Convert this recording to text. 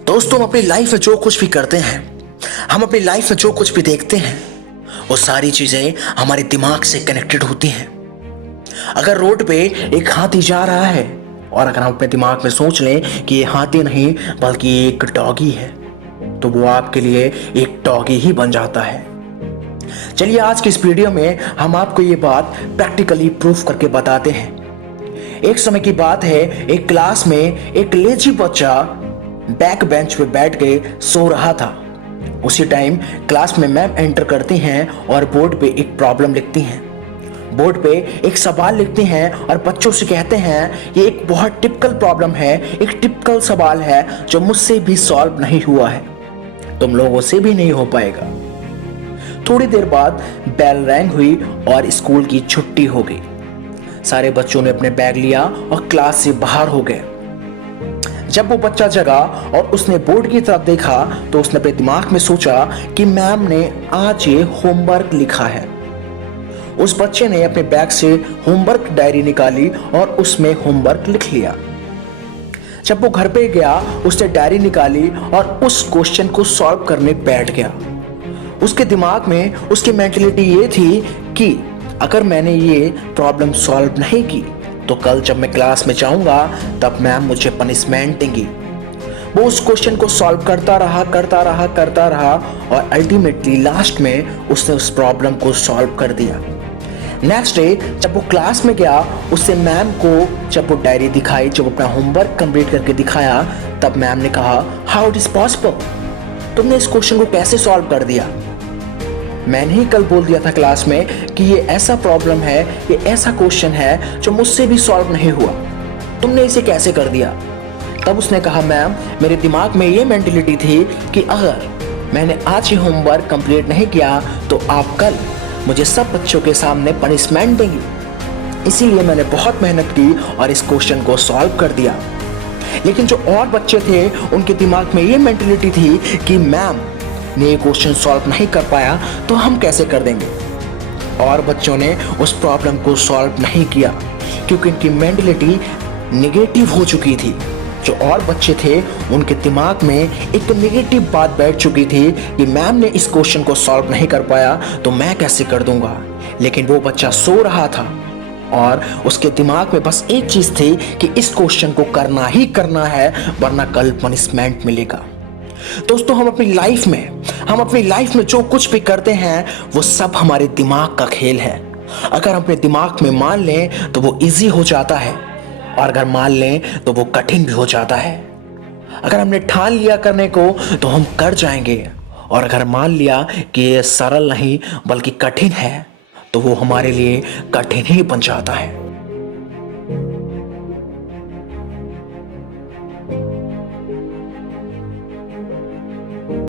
दोस्तों, हम अपनी लाइफ में जो कुछ भी करते हैं, हम अपनी लाइफ में जो कुछ भी देखते हैं, वो सारी चीजें हमारे दिमाग से कनेक्टेड होती हैं। अगर रोड पे एक हाथी जा रहा है और अगर हम अपने दिमाग में सोच लें कि ये हाथी नहीं बल्कि एक डॉगी है, तो वो आपके लिए एक डॉगी ही बन जाता है। चलिए आज की इस वीडियो में हम आपको ये बात प्रैक्टिकली प्रूफ करके बताते हैं। एक समय की बात है, एक क्लास में एक लेजी बच्चा बैक बेंच पे बैठ के सो रहा था। उसी टाइम क्लास में मैम एंटर करती हैं और बोर्ड पे एक प्रॉब्लम लिखती हैं। बोर्ड पे एक सवाल लिखती हैं और बच्चों से कहते हैं ये एक बहुत टिपिकल प्रॉब्लम है, एक टिपिकल सवाल है जो मुझसे भी सॉल्व नहीं हुआ है, तुम लोगों से भी नहीं हो पाएगा। थोड़ी देर बाद बेल रैंग हुई और स्कूल की छुट्टी हो गई। सारे बच्चों ने अपने बैग लिया और क्लास से बाहर हो गए। जब वो बच्चा जगा और उसने बोर्ड की तरफ देखा तो उसने अपने दिमाग में सोचा कि मैम ने आज ये होमवर्क लिखा है। उस बच्चे ने अपने बैग से होमवर्क डायरी निकाली और उसमें होमवर्क लिख लिया। जब वो घर पे गया उसने डायरी निकाली और उस क्वेश्चन को सॉल्व करने बैठ गया। उसके दिमाग में उसकी मेंटलिटी ये थी कि अगर मैंने ये प्रॉब्लम सॉल्व नहीं की तो कल जब मैं क्लास में जाऊंगा तब मैम मुझे पनिशमेंट देंगी। वो उस क्वेश्चन को सॉल्व करता रहा और अल्टीमेटली लास्ट में उसने उस प्रॉब्लम को सॉल्व कर दिया। नेक्स्ट डे जब वो क्लास में गया उससे मैम को जब वो डायरी दिखाई, जब अपना होमवर्क कंप्लीट करके दिखाया, तब मैम ने कहा हाउ इट इज पॉसिबल, तुमने इस क्वेश्चन को कैसे सॉल्व कर दिया? मैंने ही कल बोल दिया था क्लास में कि ये ऐसा प्रॉब्लम है, ये ऐसा क्वेश्चन है जो मुझसे भी सॉल्व नहीं हुआ, तुमने इसे कैसे कर दिया? तब उसने कहा मैम मेरे दिमाग में ये मेंटलिटी थी कि अगर मैंने आज ही होमवर्क कंप्लीट नहीं किया तो आप कल मुझे सब बच्चों के सामने पनिशमेंट देंगी, इसीलिए मैंने बहुत मेहनत की और इस क्वेश्चन को सॉल्व कर दिया। लेकिन जो और बच्चे थे उनके दिमाग में ये मेंटलिटी थी कि मैम ने ये क्वेश्चन सॉल्व नहीं कर पाया तो हम कैसे कर देंगे। और बच्चों ने उस प्रॉब्लम को सॉल्व नहीं किया क्योंकि इनकी मेंटलिटी नेगेटिव हो चुकी थी। जो और बच्चे थे उनके दिमाग में एक नेगेटिव बात बैठ चुकी थी कि मैम ने इस क्वेश्चन को सॉल्व नहीं कर पाया तो मैं कैसे कर दूंगा। लेकिन वो बच्चा सो रहा था और उसके दिमाग में बस एक चीज थी कि इस क्वेश्चन को करना ही करना है वरना कल पनिशमेंट मिलेगा। दोस्तों, हम अपनी लाइफ में जो कुछ भी करते हैं वो सब हमारे दिमाग का खेल है। अगर हम अपने दिमाग में मान लें तो वो इजी हो जाता है और अगर मान लें तो वो कठिन भी हो जाता है। अगर हमने ठान लिया करने को तो हम कर जाएंगे और अगर मान लिया कि ये सरल नहीं बल्कि कठिन है तो वो हमारे लिए कठिन ही बन जाता है।